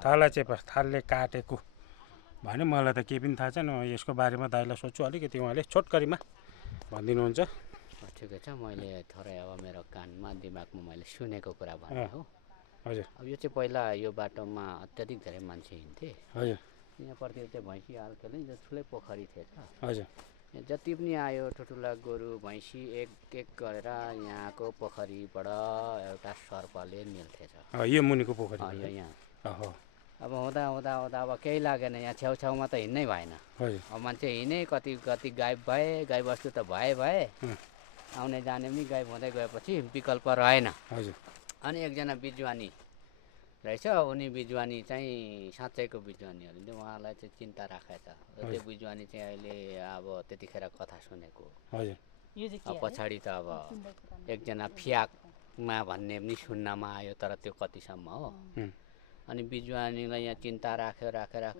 थाला चेपा थालले काटेको भने मलाई त केही पनि थाहा छैन यसको बारेमा दाइलाई सोध्छु अलिकति उहाँले छोटकरीमा भनिदिनुहुन्छ ठिकै छ मैले थोरै अब मेरो कानमा दिमागमा मैले सुनेको कुरा भने हो हजुर अब यो चाहिँ पहिला यो बाटोमा अत्याधिक धेरै मान्छे हिँड्थे हजुर यहाँपट्टि चाहिँ भैँसी हाल्थ्यो नि ठुलै पोखरी थिएछ हजुर यहाँ जति पनि आयो ठुल्ठुला गोरु भैँसी एक एक गरेर यहाँको पोखरीबाट एउटा सर्पले निल्थेछ यो मुनिको पोखरी यो यहाँ अहो अब हुँदा हुँदा हुँदा अब केही लागेन यहाँ छेउछाउमा त हिँड्नै भएन हजुर अब मान्छे हिँडे कति कति गाई भए गाईबस्तु त भए आउने जाने पनि गाई हुँदै गएपछि विकल्प रहेन हजुर अनि एकजना बिजुवानी रहेछ उनी बिजुवानी चाहिँ साँच्चैको बिजुवानीहरूले उहाँलाई चाहिँ चिन्ता राखेछ त्यो बिजुवानी चाहिँ अहिले अब त्यतिखेर कथा सुनेको हजुर पछाडि त अब एकजना फियाकमा भन्ने पनि सुन्नमा आयो तर त्यो कतिसम्म हो अनि बिजुवानीलाई यहाँ चिन्ता राख्यो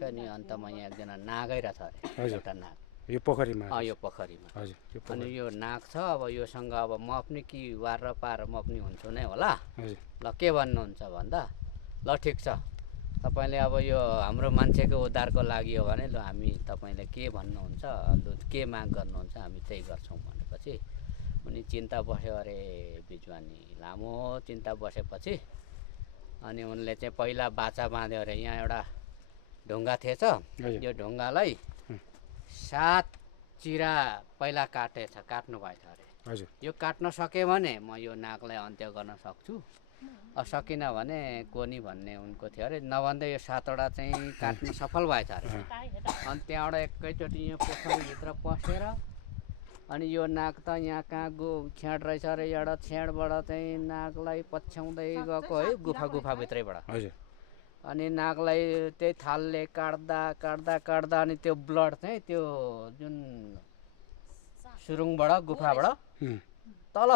अनि अन्तमा यहाँ एकजना नागै रहेछ अरे एउटा नाग यो पोखरीमा यो पोखरीमा हजुर अनि यो नाग छ अब योसँग अब म पनि कि वार र पार म पनि हुन्छु नै होला ल के भन्नुहुन्छ भन्दा ल ठिक छ तपाईँले अब यो हाम्रो मान्छेको उद्धारको लागि हो भने ल हामी तपाईँले के भन्नुहुन्छ के माग गर्नुहुन्छ हामी त्यही गर्छौँ भनेपछि उनी चिन्ता बस्यो अरे बिजुवानी लामो चिन्ता बसेपछि अनि उनले चाहिँ पहिला बाचा बाँध्यो अरे यहाँ एउटा ढुङ्गा थिएछ यो ढुङ्गालाई 7 चिरा पहिला काट्नु भएछ अरे हजुर यो काट्न सक्यो भने म यो नागलाई अन्त्य गर्न सक्छु सकिनँ भने कोनी भन्ने उनको थियो अरे नभन्दै यो 7वटा चाहिँ काट्नु सफल भएछ अरे अनि त्यहाँबाट एकैचोटि यो पोखरीभित्र पसेर अनि यो नाग त यहाँ कहाँ छेड रहेछ अरे एउटा छेडबाट चाहिँ नागलाई पछ्याउँदै गएको है गुफाभित्रैबाट हजुर अनि नागलाई त्यही थालले काट्दा अनि त्यो ब्लड चाहिँ त्यो जुन सुरुङबाट गुफाबाट तल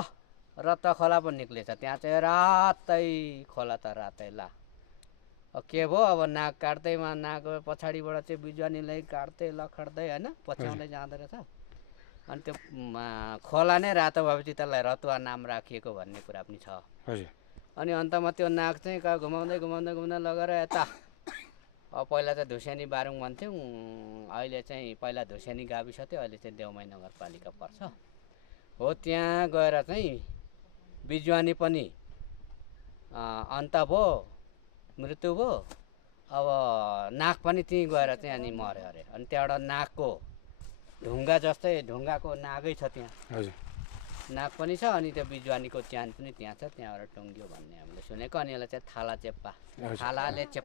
रत्त खोला पनि निक्लेछ त्यहाँ चाहिँ रातै खोला त रातै ला के भयो अब नाग काट्दैमा नाग पछाडिबाट चाहिँ बिजुवानीलाई काट्दै लखड्दै होइन पछ्याउँदै जाँदो रहेछ अनि त्यो खोला नै रातो भएपछि त्यसलाई रतुवा नाम राखिएको भन्ने कुरा पनि छ अनि अन्तमा त्यो नाग चाहिँ घुमाउँदै लगेर यता अब पहिला चाहिँ धुसेनी बारुङ भन्थ्यौँ अहिले चाहिँ पहिला धुसेनी गाविस थियो अहिले चाहिँ देउमाई नगरपालिका पर्छ हो त्यहाँ गएर चाहिँ बिजुवानी पनि अन्त भयो मृत्यु भयो अब नाग पनि त्यहीँ गएर चाहिँ अनि मऱ्यो अरे अनि त्यहाँबाट नागको ढुङ्गा जस्तै ढुङ्गाको नागै छ त्यहाँ नाग पनि छ अनि त्यो बिजुवानीको च्यान पनि त्यहाँ छ त्यहाँबाट टुङ्ग्यो भन्ने हामीले सुनेको अनि यसलाई चाहिँ थाला चेप्पा थालाले